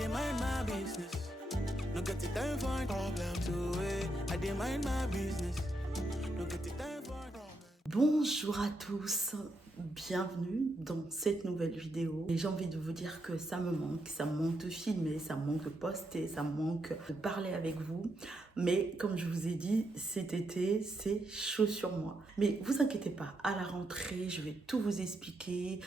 dey mind my business. No get the time for problem. So I dey mind my business. No get the time for problem. Bonjour à tous, bienvenue dans cette nouvelle vidéo. Et j'ai envie de vous dire que ça me manque de filmer, ça me manque de poster, ça me manque de parler avec vous. Mais comme je vous ai dit, cet été, c'est chaud sur moi. Mais vous inquiétez pas, à la rentrée, je vais tout vous expliquer.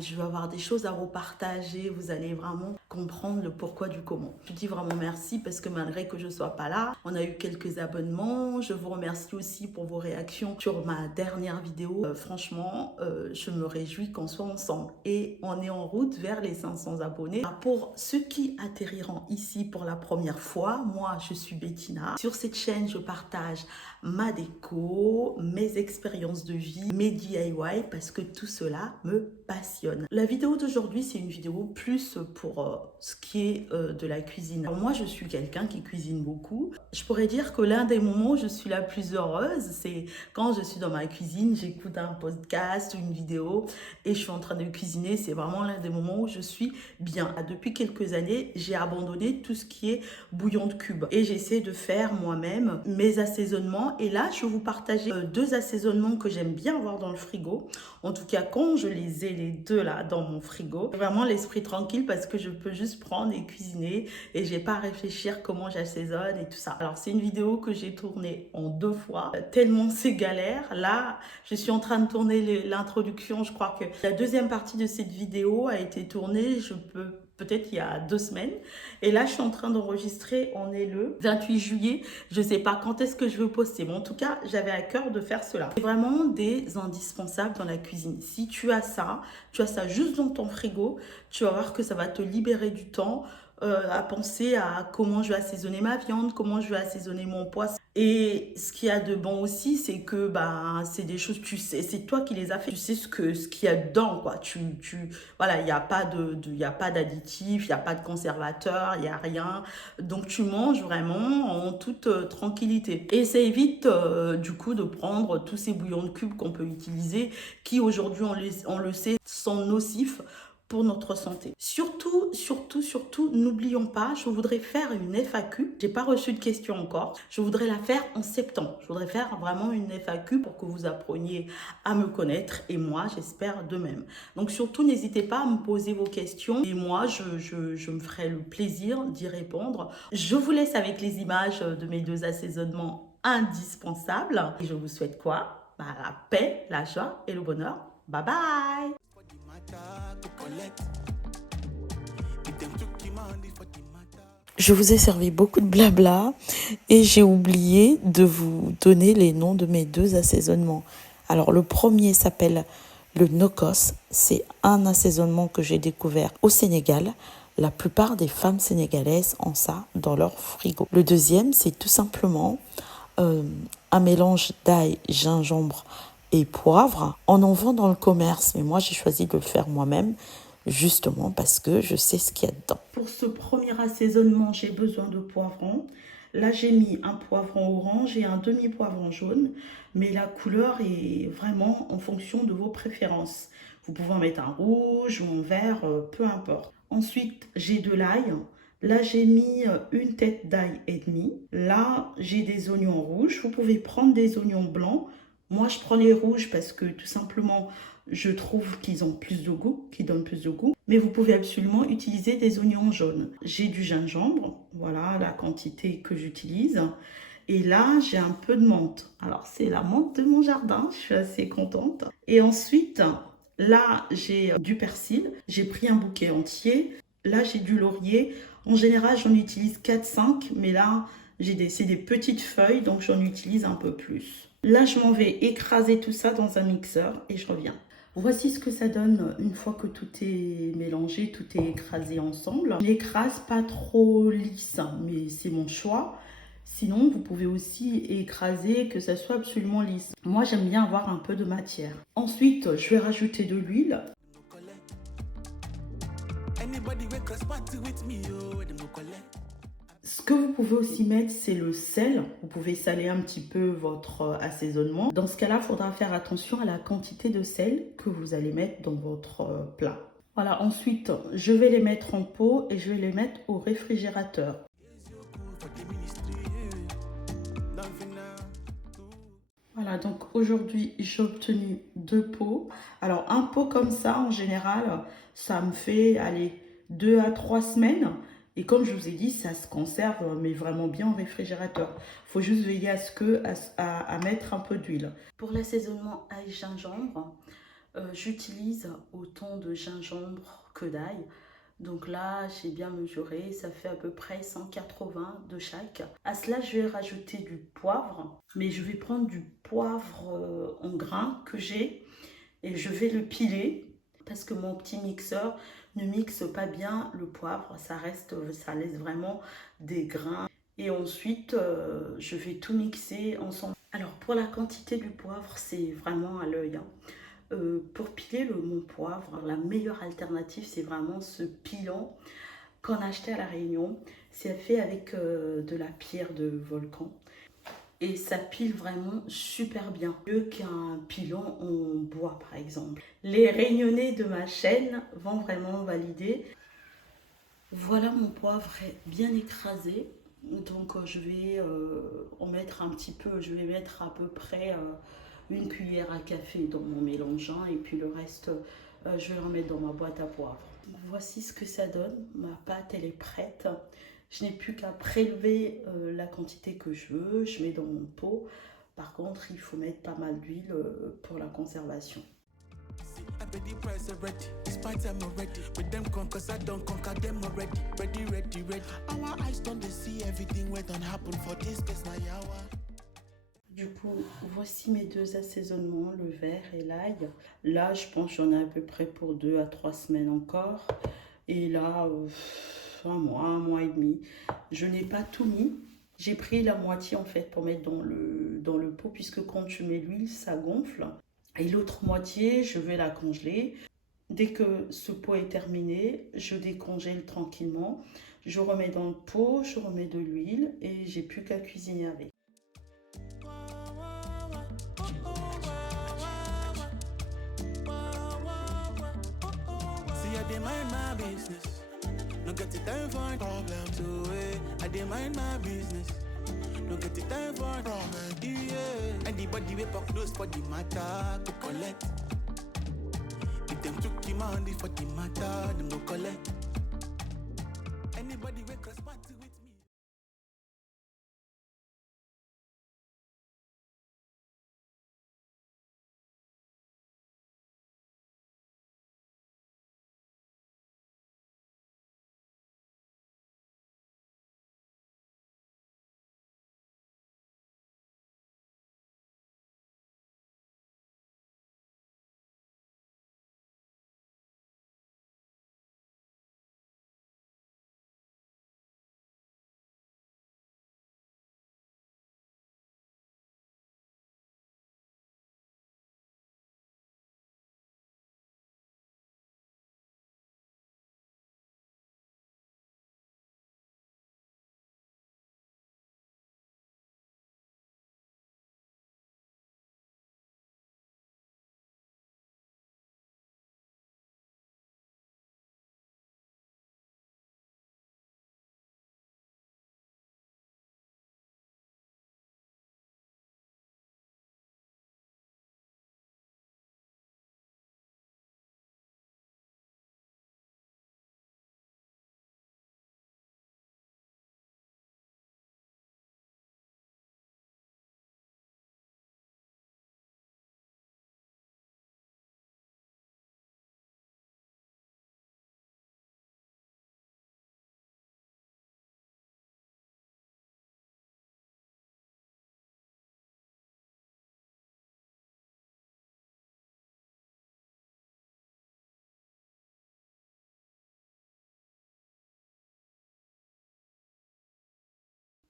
Je vais avoir des choses à repartager. Vous allez vraiment comprendre le pourquoi du comment. Je dis vraiment merci parce que malgré que je ne sois pas là, on a eu quelques abonnements. Je vous remercie aussi pour vos réactions sur ma dernière vidéo. Franchement, je me réjouis qu'on soit ensemble. Et on est en route vers les 500 abonnés. Pour ceux qui atterriront ici pour la première fois, moi, je suis Bettina. Sur cette chaîne, je partage ma déco, mes expériences de vie, mes DIY parce que tout cela me passionne. La vidéo d'aujourd'hui, c'est une vidéo plus pour ce qui est de la cuisine. Alors moi, je suis quelqu'un qui cuisine beaucoup. Je pourrais dire que l'un des moments où je suis la plus heureuse, c'est quand je suis dans ma cuisine, j'écoute un podcast ou une vidéo et je suis en train de cuisiner. C'est vraiment l'un des moments où je suis bien. Depuis quelques années, j'ai abandonné tout ce qui est bouillon de cube et j'essaie de faire moi-même mes assaisonnements. Et là, je vais vous partager deux assaisonnements que j'aime bien avoir dans le frigo. En tout cas, quand je les ai les deux là dans mon frigo, vraiment l'esprit tranquille parce que je peux juste prendre et cuisiner et j'ai pas à réfléchir comment j'assaisonne et tout ça. Alors, c'est une vidéo que j'ai tournée en 2 fois, tellement c'est galère. Là, je suis en train de tourner l'introduction. Je crois que la deuxième partie de cette vidéo a été tournée, peut-être il y a 2 semaines. Et là, je suis en train d'enregistrer. On est le 28 juillet. Je ne sais pas quand est-ce que je veux poster. Mais en tout cas, j'avais à cœur de faire cela. C'est vraiment des indispensables dans la cuisine. Si tu as ça juste dans ton frigo, tu vas voir que ça va te libérer du temps à penser à comment je vais assaisonner ma viande, comment je vais assaisonner mon poisson. Et ce qu'il y a de bon aussi, c'est que c'est des choses, tu sais, c'est toi qui les as fait. Tu sais ce qu'il y a dedans, quoi. Voilà, il n'y a pas d'additifs, il n'y a pas de conservateur, il n'y a rien. Donc, tu manges vraiment en toute tranquillité. Et ça évite, du coup, de prendre tous ces bouillons de cubes qu'on peut utiliser, qui aujourd'hui, on le sait, sont nocifs pour notre santé. Surtout, n'oublions pas, je voudrais faire une FAQ. J'ai pas reçu de questions encore. Je voudrais la faire en septembre. Je voudrais faire vraiment une FAQ pour que vous appreniez à me connaître et moi, j'espère de même. Donc surtout, n'hésitez pas à me poser vos questions et moi, je me ferai le plaisir d'y répondre. Je vous laisse avec les images de mes 2 assaisonnements indispensables. Et je vous souhaite quoi? La paix, la joie et le bonheur. Bye bye! Je vous ai servi beaucoup de blabla et j'ai oublié de vous donner les noms de mes 2 assaisonnements. Alors le premier s'appelle le Nokos. C'est un assaisonnement que j'ai découvert au Sénégal. La plupart des femmes sénégalaises ont ça dans leur frigo. Le deuxième, c'est tout simplement un mélange d'ail, gingembre et poivre. On en vend dans le commerce, mais moi j'ai choisi de le faire moi-même justement parce que je sais ce qu'il y a dedans. Pour ce premier assaisonnement, j'ai besoin de poivrons. Là, j'ai mis un poivron orange et un demi-poivron jaune, mais la couleur est vraiment en fonction de vos préférences. Vous pouvez en mettre un rouge ou un vert, peu importe. Ensuite, j'ai de l'ail. Là, j'ai mis une tête d'ail et demi. Là, j'ai des oignons rouges. Vous pouvez prendre des oignons blancs. Moi, je prends les rouges parce que tout simplement, je trouve qu'ils ont plus de goût, qu'ils donnent plus de goût. Mais vous pouvez absolument utiliser des oignons jaunes. J'ai du gingembre, voilà la quantité que j'utilise. Et là, j'ai un peu de menthe. Alors, c'est la menthe de mon jardin, je suis assez contente. Et ensuite, là, j'ai du persil. J'ai pris un bouquet entier. Là, j'ai du laurier. En général, j'en utilise 4-5, mais là, c'est des petites feuilles, donc j'en utilise un peu plus. Là, je m'en vais écraser tout ça dans un mixeur et je reviens. Voici ce que ça donne une fois que tout est mélangé, tout est écrasé ensemble. Je n'écrase pas trop lisse, mais c'est mon choix. Sinon, vous pouvez aussi écraser que ça soit absolument lisse. Moi, j'aime bien avoir un peu de matière. Ensuite, je vais rajouter de l'huile. Ce que vous pouvez aussi mettre, c'est le sel. Vous pouvez saler un petit peu votre assaisonnement. Dans ce cas-là, il faudra faire attention à la quantité de sel que vous allez mettre dans votre plat. Voilà, ensuite, je vais les mettre en pot et je vais les mettre au réfrigérateur. Voilà, donc aujourd'hui, j'ai obtenu 2 pots. Alors, un pot comme ça, en général, ça me fait, allez, 2 à 3 semaines. Et comme je vous ai dit, ça se conserve, mais vraiment bien au réfrigérateur. Il faut juste veiller à mettre un peu d'huile. Pour l'assaisonnement ail gingembre, j'utilise autant de gingembre que d'ail. Donc là, j'ai bien mesuré, ça fait à peu près 180 de chaque. À cela, je vais rajouter du poivre, mais je vais prendre du poivre en grains que j'ai et je vais le piler parce que mon petit mixeur ne mixe pas bien le poivre, ça laisse vraiment des grains. Et ensuite, je vais tout mixer ensemble. Alors pour la quantité du poivre, c'est vraiment à l'œil, hein. Pour piler mon poivre, la meilleure alternative, c'est vraiment ce pilant qu'on a acheté à La Réunion. C'est fait avec de la pierre de volcan. Et ça pile vraiment super bien. Mieux qu'un pilon en bois, par exemple. Les Réunionnais de ma chaîne vont vraiment valider. Voilà, mon poivre est bien écrasé. Donc je vais en mettre un petit peu. Je vais mettre à peu près une cuillère à café dans mon mélangeant. Et puis le reste, je vais le remettre dans ma boîte à poivre. Voici ce que ça donne. Ma pâte, elle est prête. Je n'ai plus qu'à prélever la quantité que je veux. Je mets dans mon pot. Par contre, il faut mettre pas mal d'huile pour la conservation. I pay the price already. Despite I'm already with them cause I don't conquer them already. Ready. Our eyes don't they see everything what done happen for this case now yawa. Du coup, voici mes 2 assaisonnements, le vert et l'ail. Là, je pense que j'en ai à peu près pour 2 à 3 semaines encore. Et là, un mois et demi. Je n'ai pas tout mis. J'ai pris la moitié en fait pour mettre dans le pot puisque quand je mets l'huile, ça gonfle. Et l'autre moitié, je vais la congeler. Dès que ce pot est terminé, je décongèle tranquillement. Je remets dans le pot, je remets de l'huile et j'ai plus qu'à cuisiner avec. See, I dey mind my business. No get the time for problem to it. I dey mind my business. No get the time for problem. Yeah. Anybody we pop close for the matter to collect. If them took the money for the matter, them go collect. Anybody we cross party with me.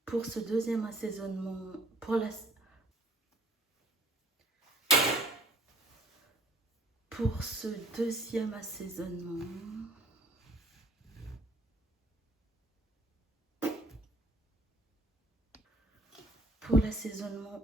Pour ce deuxième assaisonnement, pour ce deuxième assaisonnement, pour l'assaisonnement